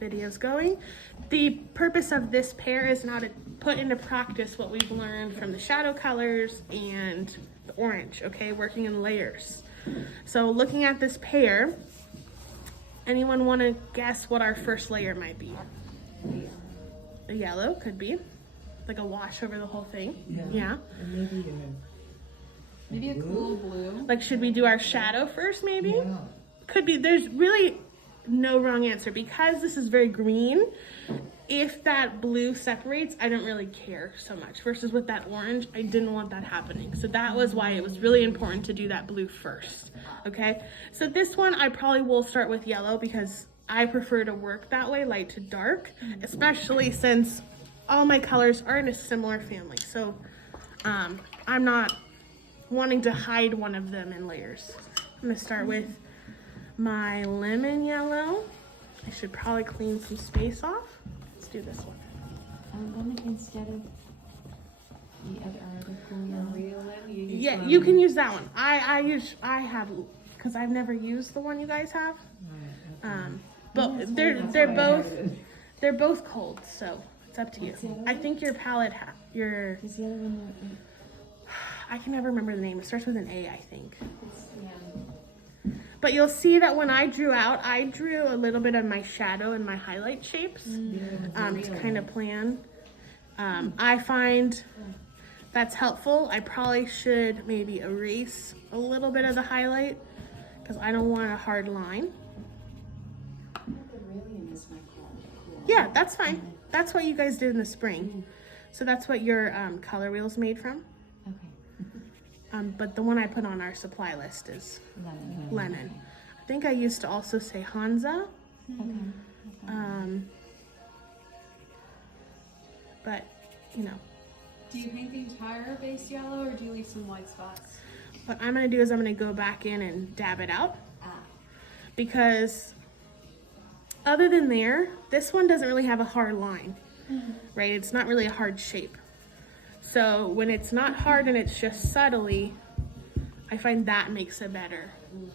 videos going. The purpose of this pair is now to put into practice what we've learned from the shadow colors and the orange, okay? Working in layers. So looking at this pair, anyone want to guess what our first layer might be? A yellow, could be. Like a wash over the whole thing. Yeah. And maybe a cool blue. Like, should we do our shadow first, maybe? Yeah. Could be. There's really no wrong answer because this is very green. If that blue separates, I don't really care so much. Versus with that orange, I didn't want that happening. So that was why it was really important to do that blue first. Okay. So this one, I probably will start with yellow because I prefer to work that way, light to dark, especially since all my colors are in a similar family. So I'm not wanting to hide one of them in layers. I'm gonna start with my lemon yellow. I should probably clean some space off. Let's do this one. I'm gonna, instead of the other article, Yeah, you can use that one. I have, because I've never used the one you guys have. But they're both cold, so it's up to you. I think your palette your is the other one I can never remember the name. It starts with an A, I think. yeah. But you'll see that when I drew a little bit of my shadow and my highlight shapes to kind of plan. I find that's helpful. I probably should maybe erase a little bit of the highlight because I don't want a hard line. Yeah, that's fine. That's what you guys did in the spring. So that's what your color wheel's made from. Okay. But the one I put on our supply list is Lennon. I think I used to also say Hansa. Okay. But, you know. Do you paint the entire base yellow or do you leave some white spots? What I'm going to do is I'm going to go back in and dab it out. Because other than there, this one doesn't really have a hard line, right? It's not really a hard shape. So when it's not hard and it's just subtly, I find that makes a better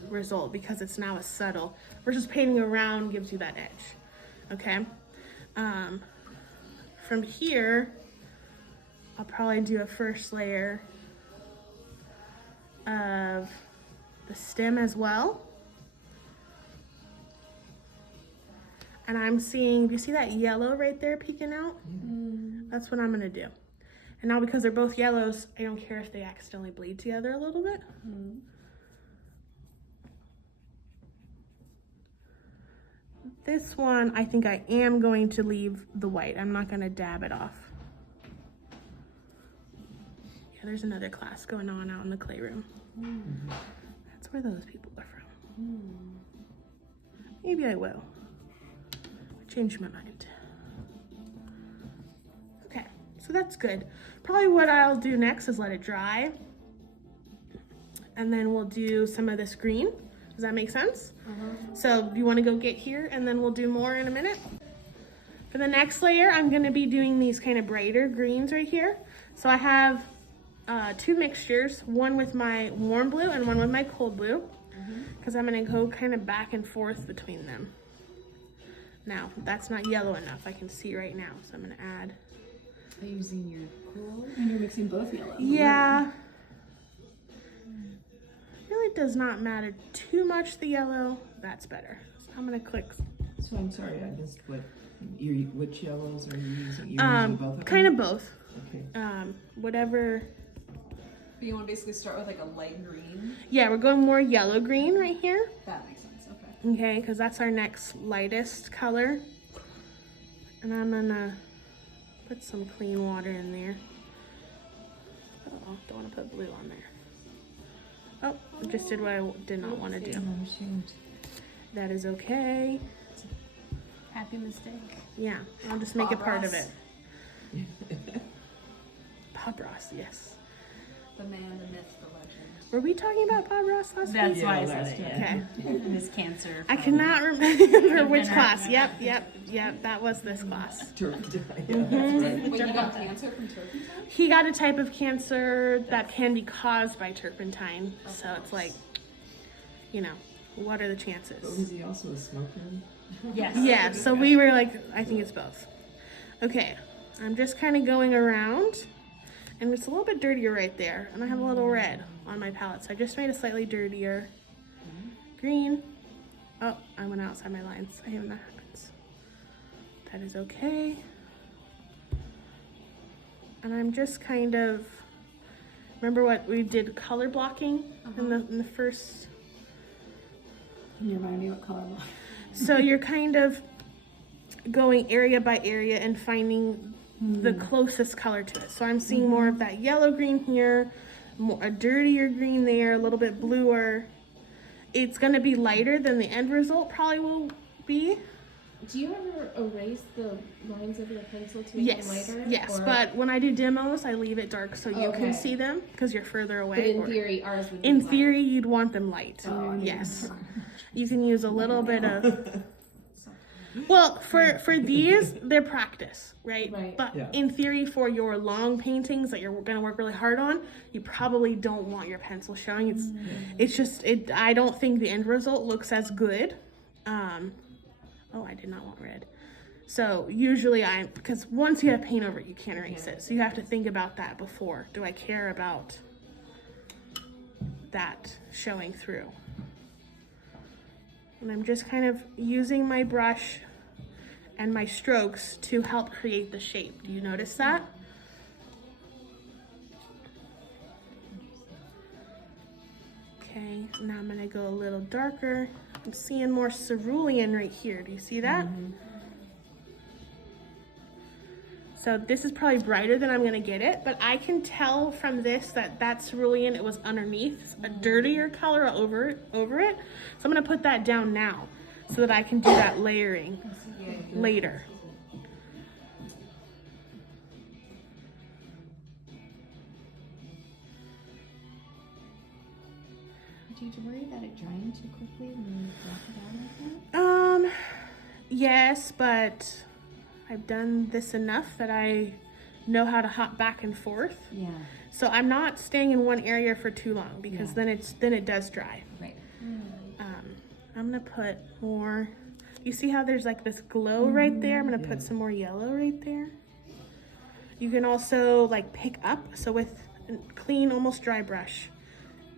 result because it's now a subtle versus painting around gives you that edge. Okay. From here, I'll probably do a first layer of the stem as well. And I'm seeing, do you see that yellow right there peeking out? That's what I'm gonna do. And now because they're both yellows, I don't care if they accidentally bleed together a little bit. This one, I think I am going to leave the white. I'm not gonna dab it off. Yeah, there's another class going on out in the clay room. That's where those people are from. Maybe I will. Change my mind. Okay, so that's good. Probably what I'll do next is let it dry. And then we'll do some of this green. Does that make sense? So you want to go get here and then we'll do more in a minute. For the next layer, I'm going to be doing these kind of brighter greens right here. So I have two mixtures, one with my warm blue and one with my cold blue, because I'm going to go kind of back and forth between them. Now, that's not yellow enough. I can see right now, so I'm gonna add. Are you using your cool? And you're mixing both yellow. Yeah. Really does not matter too much, the yellow. That's better. So I'm gonna click. So I'm sorry, I missed which yellows are you using? You're using both of them? Kind of both. Okay. Whatever. But you want to basically start with like a light green? Yeah, we're going more yellow green right here. That makes sense, okay. Okay, because that's our next lightest color. And I'm gonna put some clean water in there. Oh, don't want to put blue on there. Oh, I just did what I did not want to do. That is okay. Happy mistake. Yeah, I'll just make it part of it. Bob Ross, yes. The man, the myth, the legend. Were we talking about Bob Ross last That's week? why I said it. Okay. And his cancer. I cannot remember which class. Yep, that was this class. Turpentine. Wait, you got cancer from turpentine? He got a type of cancer that can be caused by turpentine. So it's like, you know, what are the chances? But was he also a smoker? Yes. Yeah, so we were like, I think it's both. Okay, I'm just kind of going around, and it's a little bit dirtier right there, and I have a little red on my palette, so I just made a slightly dirtier green. Oh, I went outside my lines. I hate when that happens. That is okay. And I'm just kind of, remember what we did color blocking in the first. Can you remind me what color? So you're kind of going area by area and finding the closest color to it. So I'm seeing more of that yellow green here, a dirtier green there, a little bit bluer. It's gonna be lighter than the end result probably will be. Do you ever erase the lines of your pencil to make Yes, them lighter? yes, or- but when I do demos, I leave it dark so you can Okay. see them because you're further away. But in or- theory, ours would be in light. theory, you'd want them light. Oh, Yes, you can use a little bit of. Well, for these, they're practice, right? Right. But Yeah. in theory, for your long paintings that you're gonna work really hard on, you probably don't want your pencil showing. It's just it. I don't think the end result looks as good. Oh, I did not want red. So usually because once you have paint over it, you can't erase it. So you have to think about that before. Do I care about that showing through? And I'm just kind of using my brush and my strokes to help create the shape. Do you notice that? Okay, now I'm gonna go a little darker. I'm seeing more cerulean right here. Do you see that? So this is probably brighter than I'm gonna get it, but I can tell from this that cerulean, it was underneath, a dirtier color over it. So I'm gonna put that down now so that I can do that layering later. Do you worry about it drying too quickly when you block it out like that? Yes, but I've done this enough that I know how to hop back and forth. Yeah, So I'm not staying in one area for too long because Yeah. then it does dry. right. I'm gonna put more. You see how there's like this glow right there? I'm gonna put some more yellow right there. You can also like pick up. So with a clean, almost dry brush,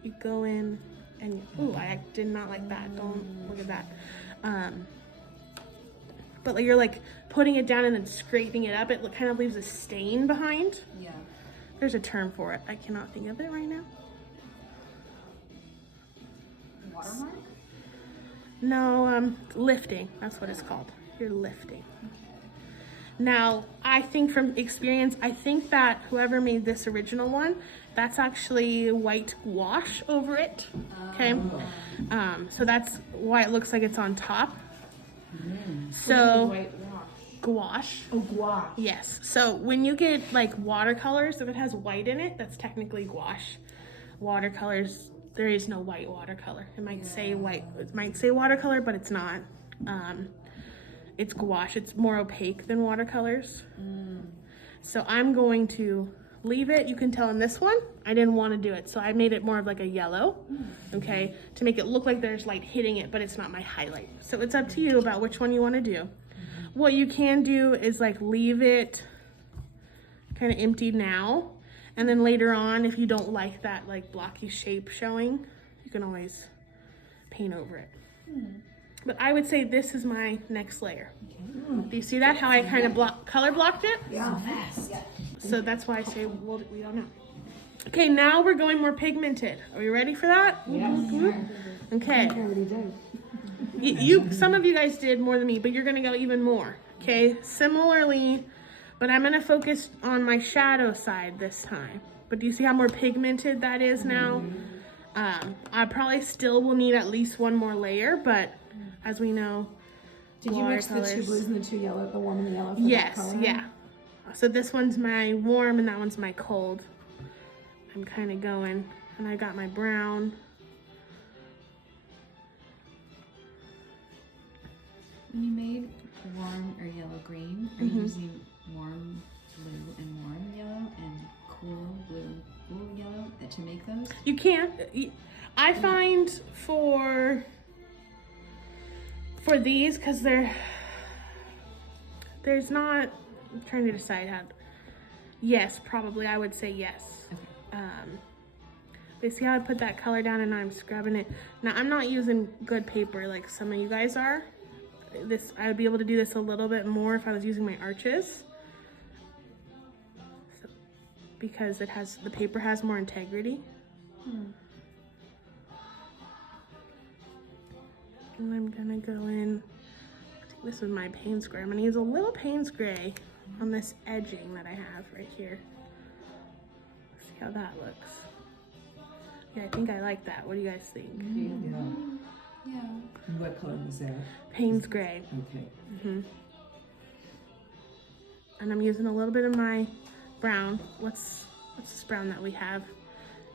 you go in and ooh, I did not like that. Don't look at that. But like you're like putting it down and then scraping it up. It kind of leaves a stain behind. Yeah. There's a term for it. I cannot think of it right now. Watermark? No, lifting. That's what it's called. You're lifting. Now, I think from experience, I think that whoever made this original one, that's actually white gouache over it. Okay. So that's why it looks like it's on top. So White wash. gouache. Oh, gouache. Yes. So when you get like watercolors, if it has white in it, that's technically gouache. Watercolors, there is no white watercolor. It might say white, it might say watercolor, but it's not. It's gouache. It's more opaque than watercolors. So I'm going to leave it. You can tell in this one, I didn't want to do it. So I made it more of like a yellow, okay, to make it look like there's light hitting it, but it's not my highlight. So it's up to you about which one you want to do. What you can do is like leave it kind of empty now. And then later on, if you don't like that like blocky shape showing, you can always paint over it. But I would say this is my next layer. Do you see that? How I kind of color blocked it? Yeah. So that's why I say we don't know. Okay, now we're going more pigmented. Are we ready for that? Yes. Okay. Some of you guys did more than me, but you're gonna go even more. Okay, similarly, but I'm gonna focus on my shadow side this time. But do you see how more pigmented that is now? I probably still will need at least one more layer, but as we know, Did you mix the two watercolors- blues and the two yellow, the warm and the yellow for Yes, that color? yeah. So this one's my warm and that one's my cold. I'm kind of going, and I got my brown. When you made warm or yellow green, are you using warm blue and warm yellow and cool blue, cool yellow to make those? You can't. I find for these, because there's not, I'm trying to decide how, yes, probably, I would say yes. But see how I put that color down and I'm scrubbing it. Now, I'm not using good paper like some of you guys are. I would be able to do this a little bit more if I was using my arches. So, because the paper has more integrity. And I'm gonna go in, I think this is my Payne's Gray. I'm gonna use a little Payne's Gray on this edging that I have right here. See how that looks. Yeah, I think I like that. What do you guys think? Yeah. Yeah. And what color was that? Payne's Gray. Okay. And I'm using a little bit of my brown. What's this brown that we have?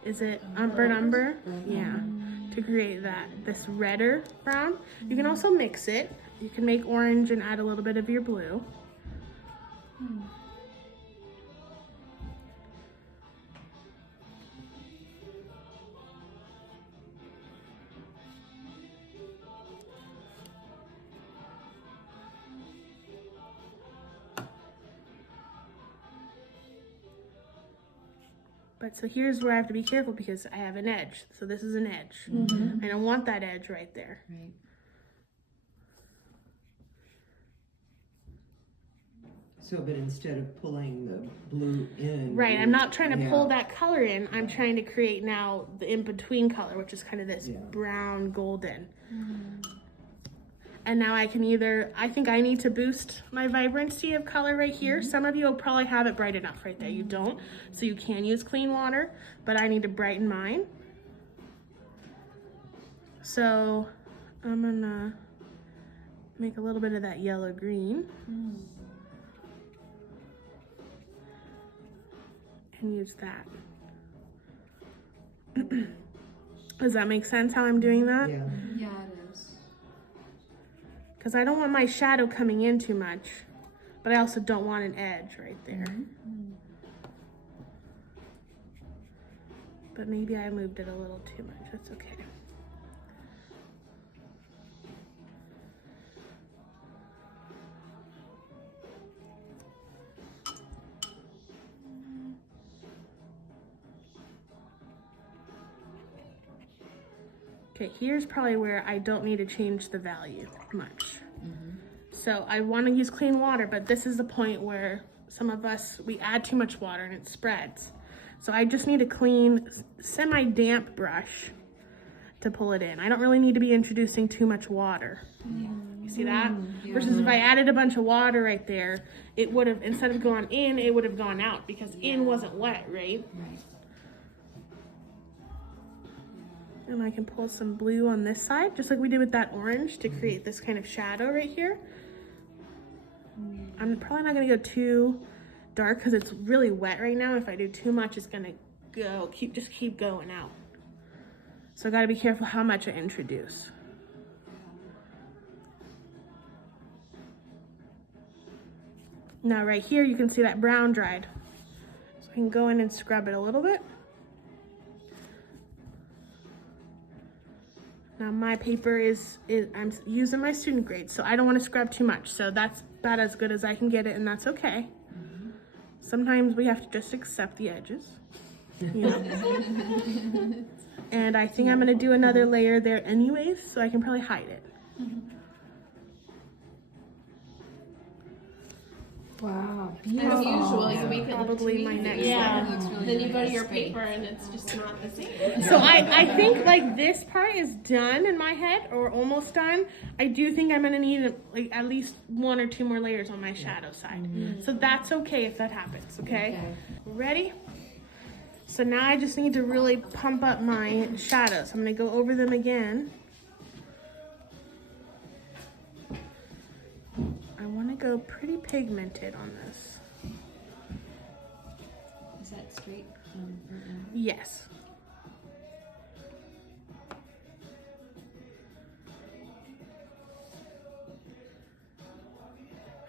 Is it burnt umber? Yeah. To create this redder brown. You can also mix it. You can make orange and add a little bit of your blue. But so here's where I have to be careful because I have an edge. So this is an edge. I don't want that edge right there. Right. So, but instead of pulling the blue in. Right, I'm not trying to pull Yeah. that color in. I'm trying to create now the in-between color, which is kind of this Yeah. brown golden. And now I can I think I need to boost my vibrancy of color right here. Some of you will probably have it bright enough right there. You don't, so you can use clean water, but I need to brighten mine. So I'm gonna make a little bit of that yellow green. And use that. Does that make sense how I'm doing that? Yeah. Yeah, it is. Because I don't want my shadow coming in too much, but I also don't want an edge right there. But maybe I moved it a little too much. That's okay. Okay, here's probably where I don't need to change the value much. So I want to use clean water, but this is the point where some of us, we add too much water and it spreads. So I just need a clean, semi-damp brush to pull it in. I don't really need to be introducing too much water. You see that? Versus if I added a bunch of water right there, it would have, instead of going in, it would have gone out because in wasn't wet, right? Right. And I can pull some blue on this side, just like we did with that orange, to create this kind of shadow right here. I'm probably not gonna go too dark because it's really wet right now. If I do too much, it's gonna just keep going out. So I gotta be careful how much I introduce. Now right here, you can see that brown dried. So I can go in and scrub it a little bit. Now my paper I'm using my student grade, so I don't want to scrub too much. So that's about as good as I can get it, and that's okay. Sometimes we have to just accept the edges. You know? And I think I'm gonna do another layer there anyways, so I can probably hide it. Wow, As beautiful. usual, you make it look Probably too my easy. next Yeah. one. Then you go to your paper and it's just not the same. So I think like this part is done in my head, or almost done. I do think I'm gonna need like at least 1 or 2 more layers on my shadow side. So that's okay if that happens, okay? Ready? So now I just need to really pump up my shadows. I'm gonna go over them again. I wanna go pretty pigmented on this. Is that straight? Yes.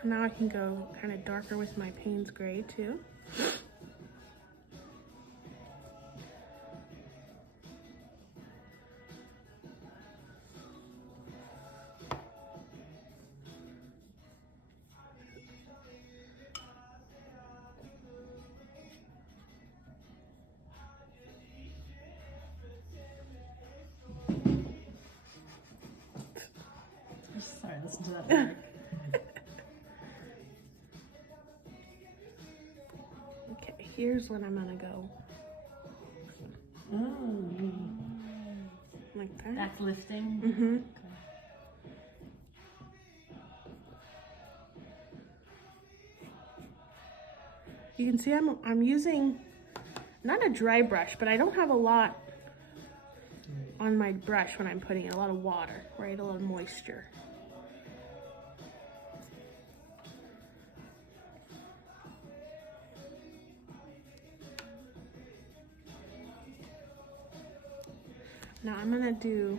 Now I can go kind of darker with my Payne's Gray too. that work. Okay, here's what I'm gonna go. Like that. That's lifting. Mm-hmm. Okay. You can see I'm using not a dry brush, but I don't have a lot on my brush when I'm putting in a lot of water, right? A lot of moisture. Now I'm gonna do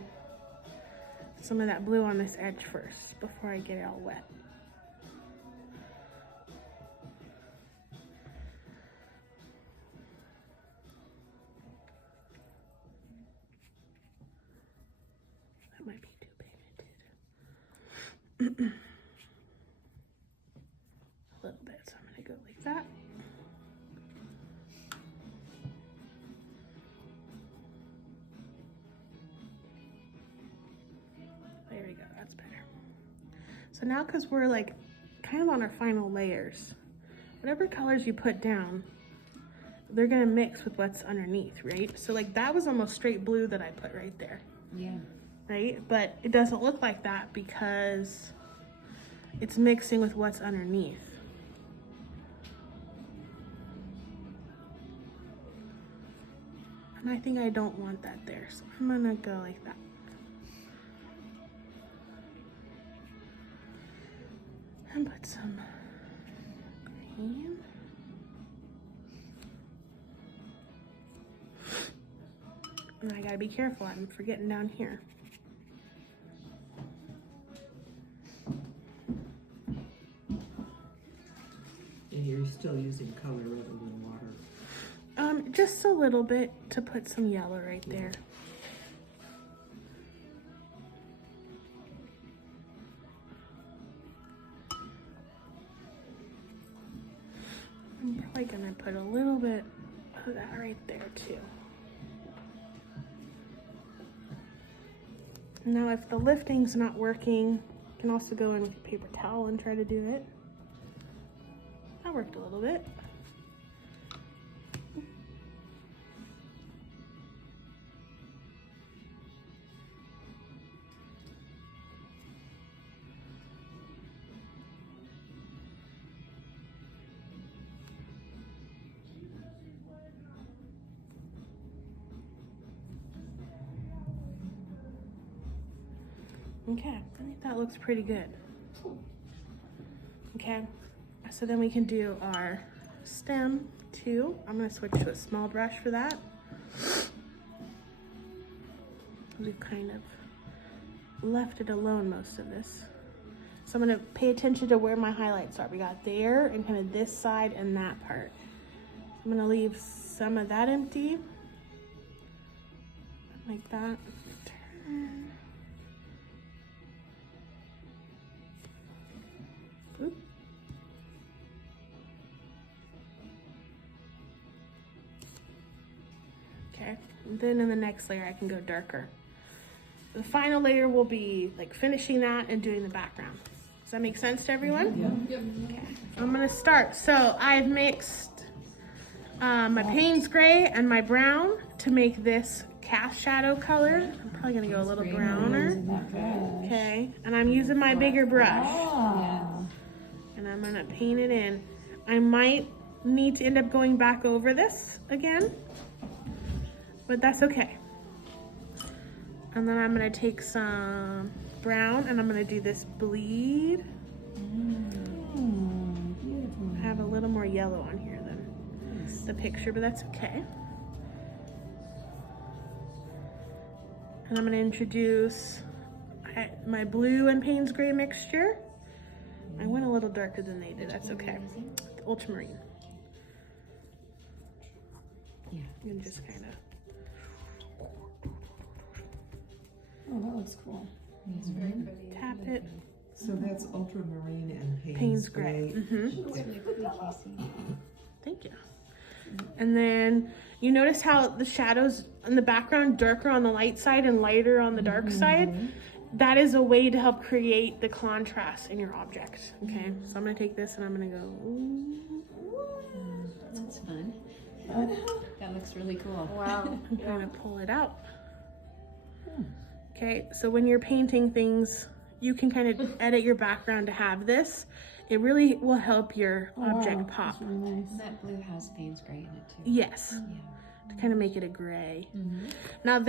some of that blue on this edge first before I get it all wet. That might be too pigmented. A little bit, so I'm gonna go like that. There we go, that's better. So now, because we're like kind of on our final layers, whatever colors you put down, they're gonna mix with what's underneath, right? So like that was almost straight blue that I put right there, Yeah. right? But it doesn't look like that because it's mixing with what's underneath. And I think I don't want that there, so I'm gonna go like that. And put some green. And I gotta be careful, I'm forgetting down here. And you're still using color rather than water. Just a little bit to put some yellow right there. I'm probably gonna put a little bit of that right there too. Now if the lifting's not working, you can also go in with a paper towel and try to do it. That worked a little bit. Okay, I think that looks pretty good. Okay, so then we can do our stem too. I'm gonna switch to a small brush for that. We've kind of left it alone most of this. So I'm gonna pay attention to where my highlights are. We got there and kind of this side and that part. I'm gonna leave some of that empty, like that. Turn. Oop. Okay, and then in the next layer I can go darker. The final layer will be like finishing that and doing the background. Does that make sense to everyone? Yeah. Yep. Okay, I'm gonna start. So I've mixed my Payne's gray and my brown to make this cast shadow color. I'm probably gonna go a little browner. Okay, and I'm using my bigger brush. Yeah. And I'm gonna paint it in. I might need to end up going back over this again, but that's okay. And then I'm gonna take some brown and I'm gonna do this bleed. I have a little more yellow on here than the picture, but that's okay. And I'm gonna introduce my blue and Payne's gray mixture. I went a little darker than they did, that's okay. Ultramarine. Yeah. And just kind of. Oh, that looks cool. It's very pretty. Tap it. So that's ultramarine and Payne's gray. Okay. Thank you. And then you notice how the shadows in the background darker on the light side and lighter on the dark side? that is a way to help create the contrast in your object. Okay, so I'm gonna take this and I'm gonna go, That's fun. That looks really cool. Wow. I'm gonna pull it out. Okay, so when you're painting things, you can kind of edit your background to have this. It really will help your object pop. That's really nice. That blue house paint's great in it too. Yes, Yeah. to kind of make it a gray. Now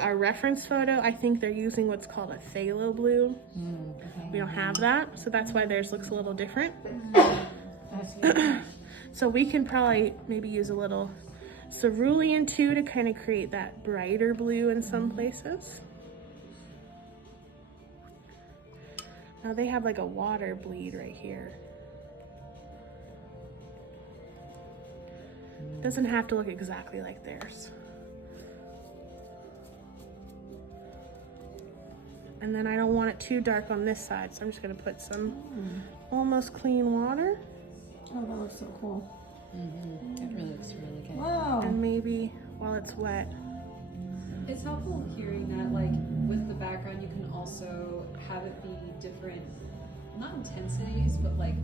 our reference photo, I think they're using what's called a phthalo blue. Okay. We don't have that, so that's why theirs looks a little different. That's good. So we can probably maybe use a little cerulean too to kind of create that brighter blue in some places. Now they have like a water bleed right here. Doesn't have to look exactly like theirs. And then I don't want it too dark on this side, so I'm just gonna put some almost clean water. Oh, that looks so cool. That really looks really good. Wow. And maybe while it's wet. It's helpful hearing that, like, with the background, you can also have it be different, not intensities, but like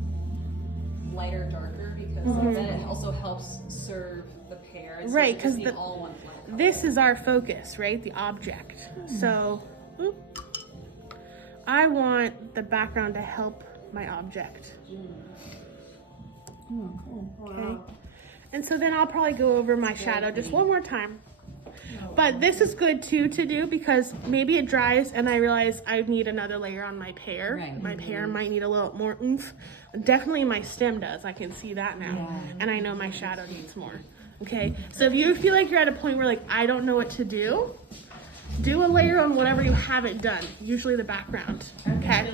lighter, darker, because like, then it also helps serve the pear. instead Right, of 'cause just being the- all one flat color. This is our focus, right? The object. So, I want the background to help my object. Oh, cool. Okay. And so then I'll probably go over my shadow just one more time. But this is good too to do because maybe it dries and I realize I need another layer on my pear. Right. My pear might need a little more oomph. Definitely my stem does. I can see that now. And I know my shadow needs more. Okay. So if you feel like you're at a point where like I don't know what to do a layer on whatever you haven't done. Usually the background. Okay.